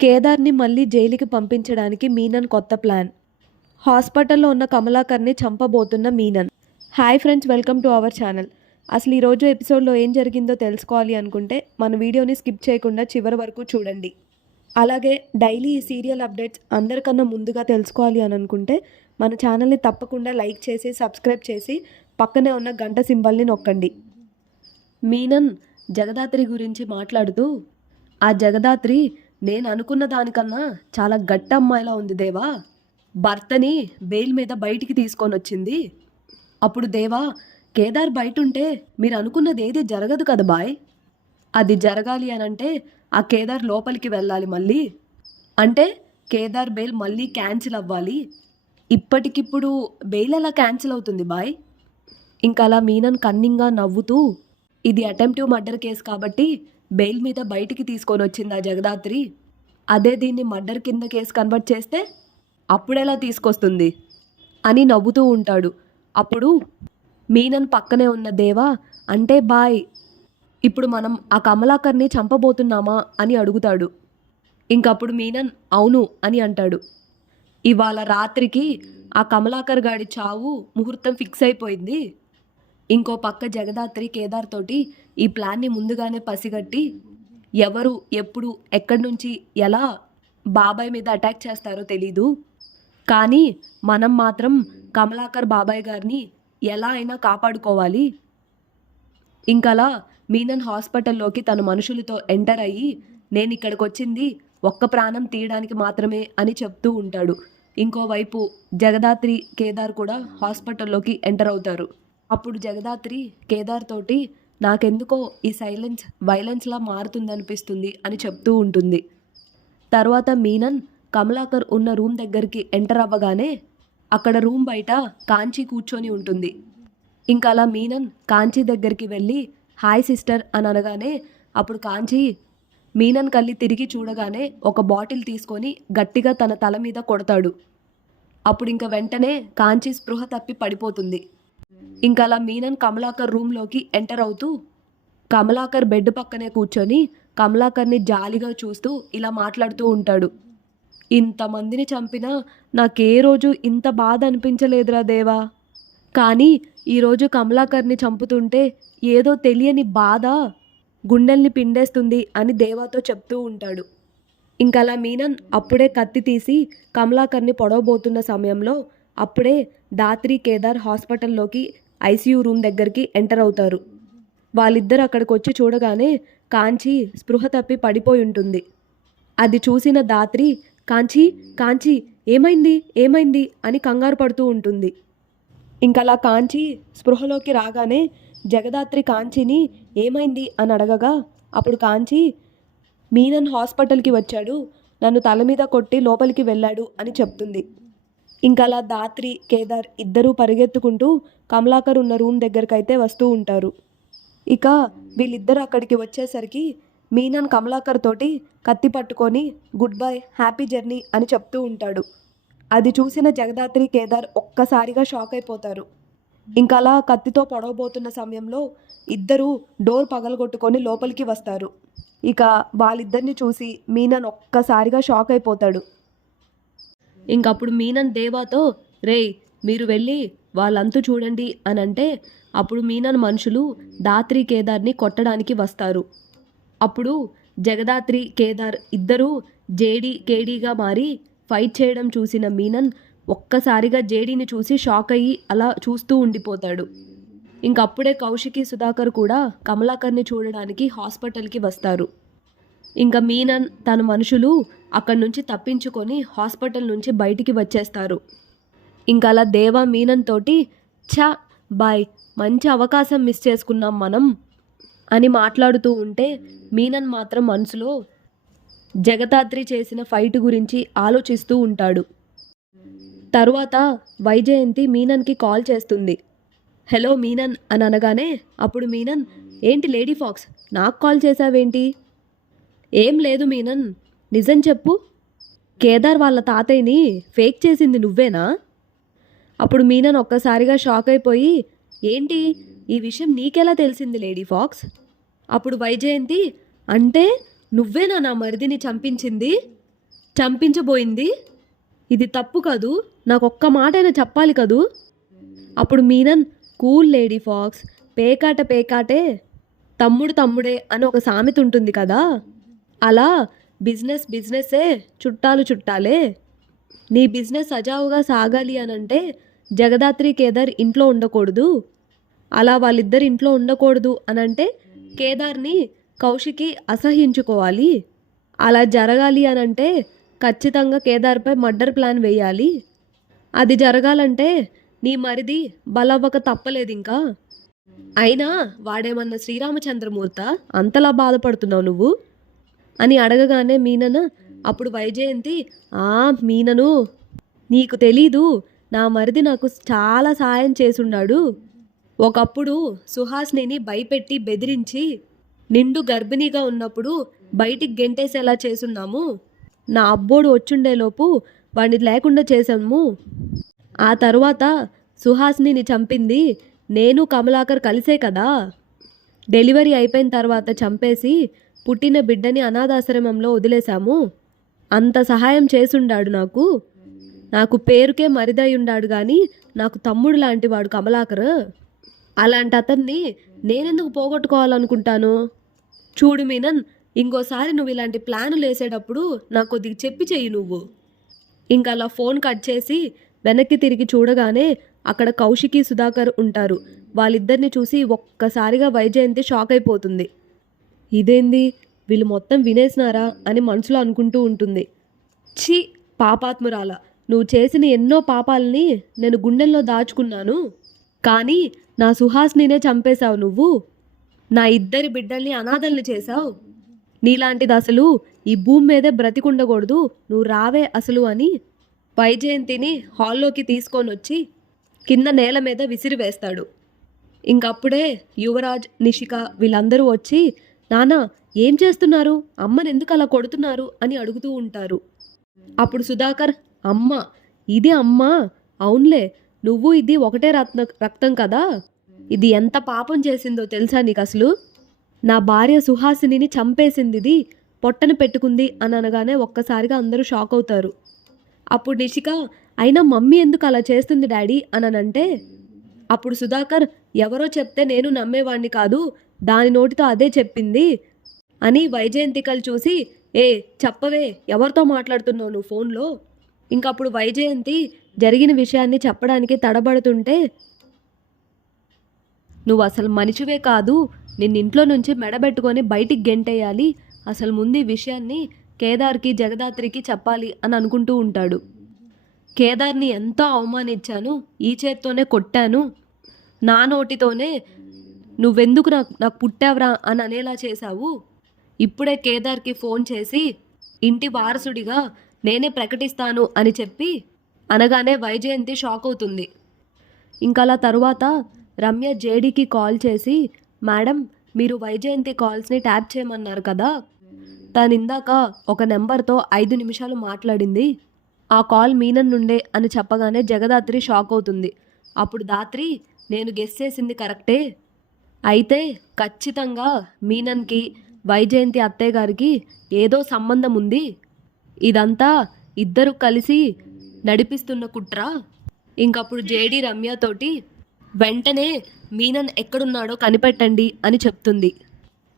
కేదార్ని మళ్ళీ జైలుకి పంపించడానికి మీనన్ కొత్త ప్లాన్. హాస్పిటల్లో ఉన్న కమలాకర్ని చంపబోతున్న Menon. Hi friends, welcome to our channel. అసలు ఈరోజు ఎపిసోడ్లో ఏం జరిగిందో తెలుసుకోవాలి అనుకుంటే మన వీడియోని స్కిప్ చేయకుండా చివరి వరకు చూడండి. అలాగే డైలీ ఈ సీరియల్ అప్డేట్స్ అందరికన్నా ముందుగా తెలుసుకోవాలి అని అనుకుంటే మన ఛానల్ని తప్పకుండా లైక్ చేసి సబ్స్క్రైబ్ చేసి పక్కనే ఉన్న గంట సింబల్ని నొక్కండి. మీనన్ జగదాత్రి గురించి మాట్లాడుతూ, ఆ జగదాత్రి నేను అనుకున్న దానికన్నా చాలా గట్టి అమ్మాయిలా ఉంది దేవా. భర్తని బెయిల్ మీద బయటికి తీసుకొని వచ్చింది. అప్పుడు దేవా, కేదార్ బయట ఉంటే మీరు అనుకున్నది ఏది జరగదు కదా బాయ్. అది జరగాలి అనంటే ఆ కేదార్ లోపలికి వెళ్ళాలి మళ్ళీ. అంటే కేదార్ బెయిల్ మళ్ళీ క్యాన్సిల్ అవ్వాలి. ఇప్పటికిప్పుడు బెయిల్ ఎలా క్యాన్సిల్ అవుతుంది బాయ్? ఇంకా అలా మీనన్ కన్నింగ్గా నవ్వుతూ, ఇది అటెంప్టివ్ మర్డర్ కేసు కాబట్టి బెయిల్ మీద బయటికి తీసుకొని వచ్చింది ఆ జగదాత్రి. అదే దీన్ని మర్డర్ కింద కేసు కన్వర్ట్ చేస్తే అప్పుడెలా తీసుకొస్తుంది అని నవ్వుతూ ఉంటాడు. అప్పుడు మీనన్ పక్కనే ఉన్న దేవా, అంటే బాయ్ ఇప్పుడు మనం ఆ కమలాకర్ని చంపబోతున్నామా అని అడుగుతాడు. ఇంకప్పుడు మీనన్ అవును అని అంటాడు. ఇవాళ రాత్రికి ఆ కమలాకర్ గాడి చావు ముహూర్తం ఫిక్స్ అయిపోయింది. ఇంకో పక్క జగదాత్రి కేదార్ తోటి ఈ ప్లాన్ని ముందుగానే పసిగట్టి ఎవరు ఎప్పుడు ఎక్కడి నుంచి ఎలా బాబాయ్ మీద అటాక్ చేస్తారో తెలీదు, కానీ మనం మాత్రం కమలాకర్ బాబాయ్ గారిని ఎలా అయినా కాపాడుకోవాలి. ఇంకలా మీనన్ హాస్పిటల్లోకి తన మనుషులతో ఎంటర్ అయ్యి, నేను ఇక్కడికి వచ్చింది ఒక్క ప్రాణం తీయడానికి మాత్రమే అని చెప్తూ ఉంటాడు. ఇంకోవైపు జగదాత్రి కేదార్ కూడా హాస్పిటల్లోకి ఎంటర్ అవుతారు. అప్పుడు జగదాత్రి కేదార్ తోటి, నాకెందుకో ఈ సైలెన్స్ వైలెన్స్లా మారుతుందనిపిస్తుంది అని చెప్తూ ఉంటుంది. తర్వాత మీనన్ కమలాకర్ ఉన్న రూమ్ దగ్గరికి ఎంటర్ అవ్వగానే అక్కడ రూమ్ బయట కాంచి కూర్చొని ఉంటుంది. ఇంకా అలా మీనన్ కాంచి దగ్గరికి వెళ్ళి హాయ్ సిస్టర్ అని అనగానే అప్పుడు కాంచి మీనన్ కళ్ళి తిరిగి చూడగానే ఒక బాటిల్ తీసుకొని గట్టిగా తన తల మీద కొడతాడు. అప్పుడు ఇంక వెంటనే కాంచి స్పృహ తప్పి పడిపోతుంది. ఇంకా అలా మీనన్ కమలాకర్ రూమ్లోకి ఎంటర్ అవుతూ కమలాకర్ బెడ్ పక్కనే కూర్చొని కమలాకర్ని జాలిగా చూస్తూ ఇలా మాట్లాడుతూ ఉంటాడు. ఇంతమందిని చంపినా నాకే రోజు ఇంత బాధ అనిపించలేదురా దేవా, కానీ ఈరోజు కమలాకర్ని చంపుతుంటే ఏదో తెలియని బాధ గుండెల్ని పిండేస్తుంది అని దేవాతో చెప్తూ ఉంటాడు. ఇంకలా మీనన్ అప్పుడే కత్తి తీసి కమలాకర్ని పొడవబోతున్న సమయంలో అప్పుడే దాత్రి కేదార్ హాస్పిటల్లోకి ఐసీయూ రూమ్ దగ్గరికి ఎంటర్ అవుతారు. వాళ్ళిద్దరు అక్కడికి వచ్చి చూడగానే కాంచి స్పృహ తప్పి పడిపోయి ఉంటుంది. అది చూసిన దాత్రి కాంచి కాంచి ఏమైంది ఏమైంది అని కంగారు పడుతూ ఉంటుంది. ఇంకలా కాంచి స్పృహలోకి రాగానే జగదాత్రి కాంచిని ఏమైంది అని అడగగా అప్పుడు కాంచి, మీనన్ హాస్పిటల్కి వచ్చాడు, నన్ను తల మీద కొట్టి లోపలికి వెళ్ళాడు అని చెప్తుంది. ఇంకలా దాత్రి కేదార్ ఇద్దరూ పరిగెత్తుకుంటూ కమలాకర్ ఉన్న రూమ్ దగ్గరకైతే వస్తూ ఉంటారు. ఇక వీళ్ళిద్దరు అక్కడికి వచ్చేసరికి మీనన్ కమలాకర్ తోటి కత్తి పట్టుకొని గుడ్ బై హ్యాపీ జర్నీ అని చెప్తూ ఉంటాడు. అది చూసిన జగదాత్రి కేదార్ ఒక్కసారిగా షాక్ అయిపోతారు. ఇంకలా కత్తితో పొడవబోతున్న సమయంలో ఇద్దరూ డోర్ పగలగొట్టుకొని లోపలికి వస్తారు. ఇక వాళ్ళిద్దరిని చూసి మీనన్ ఒక్కసారిగా షాక్ అయిపోతాడు. ఇంకప్పుడు మీనన్ దేవాతో, రేయ్ మీరు వెళ్ళి వాళ్ళంతు చూడండి అని అంటే అప్పుడు మీనన్ మనుషులు దాత్రి కేదార్ని కొట్టడానికి వస్తారు. అప్పుడు జగదాత్రి కేదార్ ఇద్దరూ జేడీ కేడీగా మారి ఫైట్ చేయడం చూసిన మీనన్ ఒక్కసారిగా జేడీని చూసి షాక్ అయ్యి అలా చూస్తూ ఉండిపోతాడు. ఇంకప్పుడే కౌశికి సుధాకర్ కూడా కమలాకర్ని చూడడానికి హాస్పిటల్కి వస్తారు. ఇంకా మీనన్ తన మనుషులు అక్కడి నుంచి తప్పించుకొని హాస్పిటల్ నుంచి బయటికి వచ్చేస్తారు. ఇంకా అలా దేవా మీనన్ తోటి, ఛా బాయ్ మంచి అవకాశం మిస్ చేసుకున్నాం మనం అని మాట్లాడుతూ ఉంటే మీనన్ మాత్రం మనసులో జగదాత్రి చేసిన ఫైట్ గురించి ఆలోచిస్తూ ఉంటాడు. తరువాత వైజయంతి మీనన్కి కాల్ చేస్తుంది. హలో మీనన్ అని అనగానే అప్పుడు మీనన్, ఏంటి లేడీ ఫాక్స్ నాకు కాల్ చేసావేంటి? ఏం లేదు మీనన్, నిజం చెప్పు, కేదార్ వాళ్ళ తాతయ్యని ఫేక్ చేసింది నువ్వేనా? అప్పుడు మీనన్ ఒక్కసారిగా షాక్ అయిపోయి, ఏంటి ఈ విషయం నీకెలా తెలిసింది లేడీ ఫాక్స్? అప్పుడు వైజయంతి, అంటే నువ్వేనా నా మరిదిని చంపించబోయింది? ఇది తప్పు కదూ, నాకొక్క మాటైనా చెప్పాలి కదూ. అప్పుడు మీనన్, కూల్ లేడీ ఫాక్స్, పేకాటే తమ్ముడే అని ఒక సామెత ఉంటుంది కదా, అలా బిజినెస్సే, చుట్టాలే. నీ బిజినెస్ సజావుగా సాగాలి అనంటే జగదాత్రి కేదార్ ఇంట్లో ఉండకూడదు. అలా వాళ్ళిద్దరు ఇంట్లో ఉండకూడదు అనంటే కేదార్ని కౌశికి అసహ్యించుకోవాలి. అలా జరగాలి అనంటే ఖచ్చితంగా కేదార్పై మర్డర్ ప్లాన్ వేయాలి. అది జరగాలంటే నీ మరిది బలవ్వక తప్పలేదు ఇంకా. అయినా వాడేమన్నా శ్రీరామచంద్రమూర్త, అంతలా బాధపడుతున్నావు నువ్వు అని అడగగానే మీనన్, అప్పుడు వైజయంతి, మీనను, నీకు తెలీదు, నా మరిది నాకు చాలా సాయం చేసున్నాడు. ఒకప్పుడు సుహాస్నిని భయపెట్టి బెదిరించి నిండు గర్భిణీగా ఉన్నప్పుడు బయటికి గెంటేసేలా చేసున్నాము. నా అబ్బోడు వచ్చుండేలోపు వాడిని లేకుండా చేశాము. ఆ తరువాత సుహాస్నిని చంపింది నేను కమలాకర్ కలిసే కదా. డెలివరీ అయిపోయిన తర్వాత చంపేసి పుట్టిన బిడ్డని అనాథాశ్రమంలో వదిలేశాము. అంత సహాయం చేసుండాడు నాకు పేరుకే మరిదై ఉండాడు కానీ నాకు తమ్ముడు లాంటి వాడు కమలాకర్. అలాంటి అతన్ని నేనెందుకు పోగొట్టుకోవాలనుకుంటాను? చూడు మీనన్, ఇంకోసారి నువ్వు ఇలాంటి ప్లానులు వేసేటప్పుడు నాకు కొద్దిగా చెప్పి చెయ్యి నువ్వు. ఇంకా అలా ఫోన్ కట్ చేసి వెనక్కి తిరిగి చూడగానే అక్కడ కౌశికి, సుధాకర్ ఉంటారు. వాళ్ళిద్దరిని చూసి ఒక్కసారిగా వైజయంతి షాక్ అయిపోతుంది. ఇదేంది, వీళ్ళు మొత్తం వినేసినారా అని మనసులో అనుకుంటూ ఉంటుంది. ఛీ పాపాత్మురాల, నువ్వు చేసిన ఎన్నో పాపాలని నేను గుండెల్లో దాచుకున్నాను, కానీ నా సుహాస్నినే చంపేశావు నువ్వు. నా ఇద్దరి బిడ్డల్ని అనాథల్ని చేశావు. నీలాంటిది అసలు ఈ భూమి మీదే బ్రతికుండకూడదు, నువ్వు రావే అసలు అని వైజయంతిని హాల్లోకి తీసుకొని వచ్చి కింద నేల మీద విసిరివేస్తాడు. ఇంకప్పుడే యువరాజ్, నిషిక వీళ్ళందరూ వచ్చి, నానా ఏం చేస్తున్నారు, అమ్మని ఎందుకు అలా కొడుతున్నారు అని అడుగుతూ ఉంటారు. అప్పుడు సుధాకర్, అమ్మ, ఇది అమ్మ, అవునులే, నువ్వు ఇది ఒకటే రక్తం కదా, ఇది ఎంత పాపం చేసిందో తెలుసా నీకు అసలు? నా భార్య సుహాసినిని చంపేసింది, ఇది పొట్టను పెట్టుకుంది అని అనగానే ఒక్కసారిగా అందరూ షాక్ అవుతారు. అప్పుడు నిషిక, అయినా మమ్మీ ఎందుకు అలా చేస్తుంది డాడీ అనంటే, అప్పుడు సుధాకర్, ఎవరో చెప్తే నేను నమ్మేవాణ్ణి కాదు, దాని నోటితో అదే చెప్పింది అని వైజయంతికలు చూసి, చెప్పవే, ఎవరితో మాట్లాడుతున్నావు నువ్వు ఫోన్లో? ఇంకప్పుడు వైజయంతి జరిగిన విషయాన్ని చెప్పడానికి తడబడుతుంటే, నువ్వు అసలు మనిషివే కాదు, నిన్నింట్లో నుంచి మెడబెట్టుకొని బయటికి గెంటేయాలి, అసలు ముందు ఈ విషయాన్ని కేదార్కి, జగదాత్రికి చెప్పాలి అని అనుకుంటూ ఉంటాడు. కేదార్ని ఎంతో అవమానించాను, ఈ చేత్తోనే కొట్టాను, నా నోటితోనే నువ్వెందుకు నాకు పుట్టావురా అని అనేలా చేశావు. ఇప్పుడే కేదార్కి ఫోన్ చేసి ఇంటి వారసుడిగా నేనే ప్రకటిస్తాను అని చెప్పి అనగానే వైజయంతి షాక్ అవుతుంది. ఇంకలా తరువాత రమ్య జేడీకి కాల్ చేసి, మేడం మీరు వైజయంతి కాల్స్ని ట్యాప్ చేయమన్నారు కదా, తను ఇందాక ఒక నెంబర్తో 5 నిమిషాలు మాట్లాడింది, ఆ కాల్ మీనన్ నుండే అని చెప్పగానే జగదాత్రి షాక్ అవుతుంది. అప్పుడు దాత్రి, నేను గెస్ చేసింది కరెక్టే, అయితే ఖచ్చితంగా మీనన్కి, వైజయంతి అత్తయ్య గారికి ఏదో సంబంధం ఉంది, ఇదంతా ఇద్దరు కలిసి నడిపిస్తున్న కుట్ర. ఇంకప్పుడు జేడీ రమ్యతోటి వెంటనే మీనన్ ఎక్కడున్నాడో కనిపెట్టండి అని చెప్తుంది.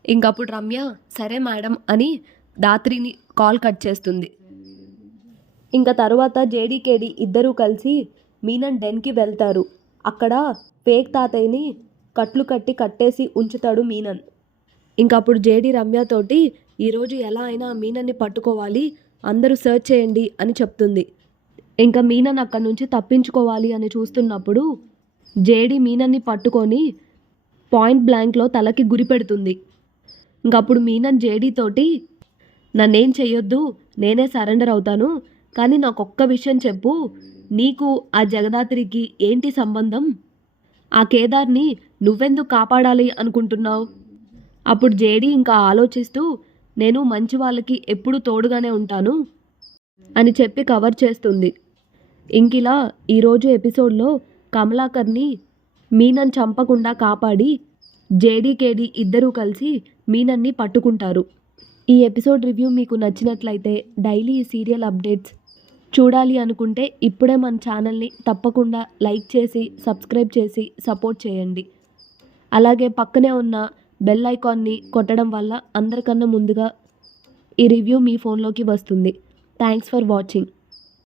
ఇంకప్పుడు రమ్య సరే మేడం అని దాత్రిని కాల్ కట్ చేస్తుంది. ఇంకా తరువాత జేడీకేడి ఇద్దరూ కలిసి మీనన్ డెన్కి వెళ్తారు. అక్కడ ఫేక్ తాతయ్యని కట్లు కట్టేసి ఉంచుతాడు మీనన్. ఇంకప్పుడు జేడీ రమ్యతోటి ఈరోజు ఎలా అయినా మీనన్ని పట్టుకోవాలి, అందరూ సర్చ్ చేయండి అని చెప్తుంది. ఇంకా మీనన్ అక్కడి నుంచి తప్పించుకోవాలి అని చూస్తున్నప్పుడు జేడీ మీనన్ని పట్టుకొని పాయింట్ బ్లాంక్లో తలకి గురి పెడుతుంది. ఇంకప్పుడు మీనన్ జేడీతోటి, నన్నేం చెయ్యొద్దు, నేనే సరెండర్ అవుతాను, కానీ నాకొక్క విషయం చెప్పు, నీకు ఆ జగదాత్రికి ఏంటి సంబంధం? ఆ కేదార్ని నువ్వెందుకు కాపాడాలి అనుకుంటున్నావు? అప్పుడు జేడీ ఇంకా ఆలోచిస్తూ, నేను మంచి వాళ్ళకి ఎప్పుడూ తోడుగానే ఉంటాను అని చెప్పి కవర్ చేస్తుంది. ఇంకిలా ఈరోజు ఎపిసోడ్లో కమలాకర్ని మీనన్ చంపకుండా కాపాడి జేడీకేడి ఇద్దరూ కలిసి మీనన్ని పట్టుకుంటారు. ఈ ఎపిసోడ్ రివ్యూ మీకు నచ్చినట్లయితే డైలీ ఈ సీరియల్ అప్డేట్స్ చూడాలి అనుకుంటే ఇప్పుడే మన ఛానల్ని తప్పకుండా లైక్ చేసి సబ్స్క్రైబ్ చేసి సపోర్ట్ చేయండి. అలాగే పక్కనే ఉన్న బెల్ ఐకాన్ని కొట్టడం వల్ల అందరికన్నా ముందుగా ఈ రివ్యూ మీ ఫోన్లోకి వస్తుంది. Thanks for watching.